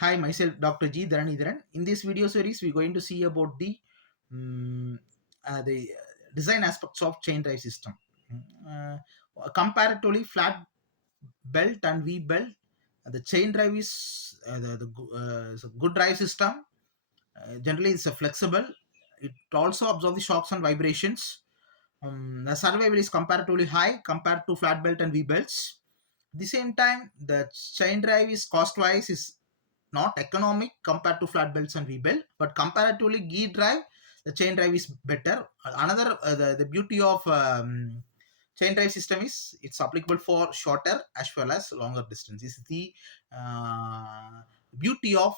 Hi, myself Dr. G. Dharanidharan. In this video series, we're going to see about the design aspects of chain drive system. Uh, Comparatively, flat belt and V belt, the chain drive is a good drive system. Generally, it's a flexible. It also absorbs the shocks and vibrations. The survival is comparatively high compared to flat belt and V belts. At the same time, the chain drive is cost-wise is not economic compared to flat belts and V-belt, but comparatively gear drive, the chain drive is better. Another the beauty of chain drive system is it's applicable for shorter as well as longer distance. This is the uh, beauty of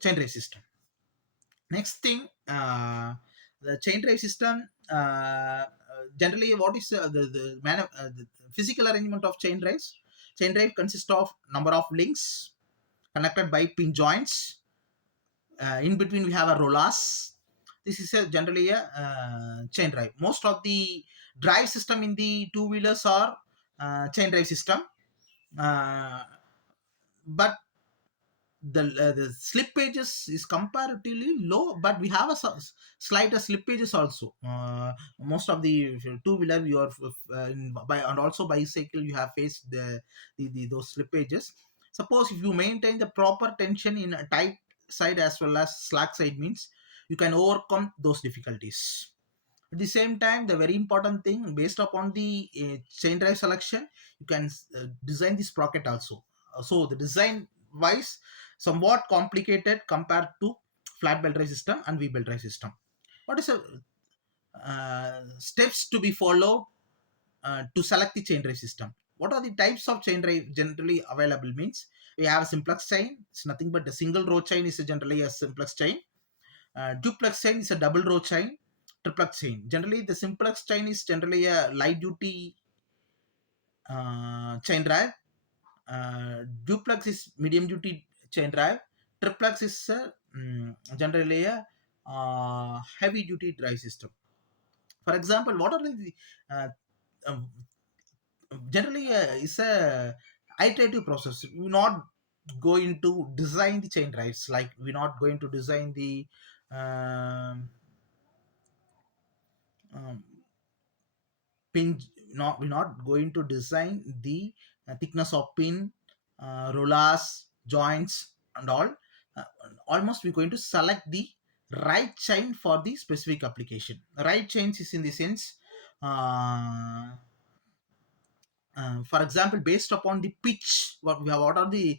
chain drive system. Next thing, the chain drive system. Generally, what is the physical arrangement of chain drives? Chain drive consists of number of links connected by pin joints. In between, we have a rollers. This is generally a chain drive. Most of the drive system in the two wheelers are chain drive system, but the slippages is comparatively low, but we have a slighter slippages also. Most of the two wheeler you are and also bicycle you have faced those slippages. Suppose if you maintain the proper tension in a tight side as well as slack side, means you can overcome those difficulties. At the same time, the very important thing, based upon the chain drive selection, you can design the sprocket also. So the design wise, somewhat complicated compared to flat belt drive system and V belt drive system. What is the steps to be followed to select the chain drive system? What are the types of chain drive generally available? Means we have a simplex chain. It's nothing but a single row chain is generally a simplex chain. Duplex chain is a double row chain. Triplex chain. Generally, the simplex chain is generally a light duty chain drive. Duplex is medium duty chain drive. Triplex is generally a heavy duty drive system. For example, what are the uh, um, generally is a iterative process. We're not going to design the chain drives, like we're not going to design the um, um, pin. Not we're not going to design the thickness of pin, rollers, joints, and all. uh, Almost we're going to select the right chain for the specific application. Right chains is in the sense, for example, based upon the pitch, what are the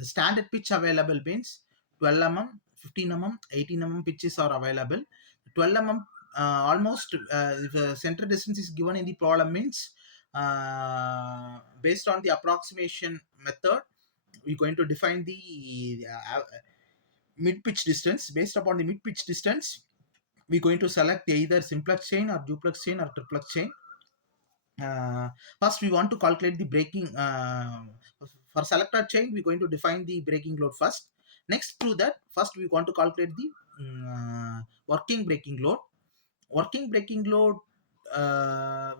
standard pitch available means 12 mm, 15 mm, 18 mm pitches are available. 12 mm, almost if a center distance is given in the problem, means based on the approximation method, we're going to define the mid pitch distance. Based upon the mid pitch distance, we're going to select either simplex chain or duplex chain or triplex chain. uh, First we want to calculate the braking. For selector chain, we're going to define the braking load first. Next to that, first we want to calculate the working braking load. Working braking load,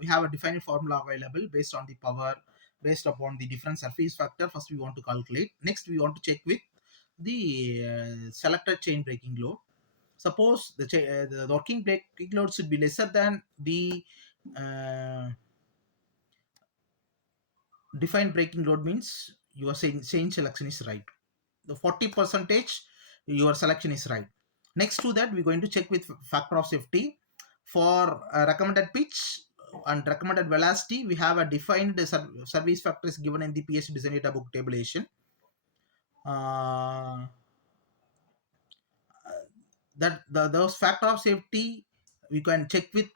we have a defined formula available based on the power, based upon the different surface factor. First we want to calculate. Next we want to check with the selector chain braking load. Suppose the working braking load should be lesser than the uh, defined braking load, means your chain selection is right. The 40 percentage, your selection is right. Next to that, we're going to check with factor of safety. For recommended pitch and recommended velocity, we have a defined service factor is given in the PSC design data book tabulation. uh, those factor of safety we can check with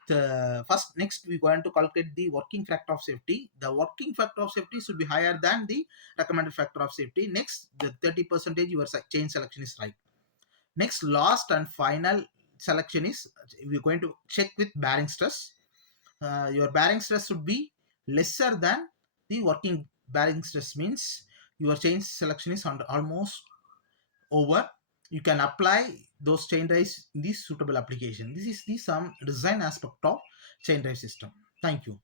first. Next we going to calculate the working factor of safety. The working factor of safety should be higher than the recommended factor of safety. Next, the 30 percentage your chain selection is right. Next, last and final selection is we're going to check with bearing stress. Your bearing stress should be lesser than the working bearing stress, means your chain selection is almost over. You can apply those chain drives in this suitable application. This is the some design aspect of chain drive system. Thank you.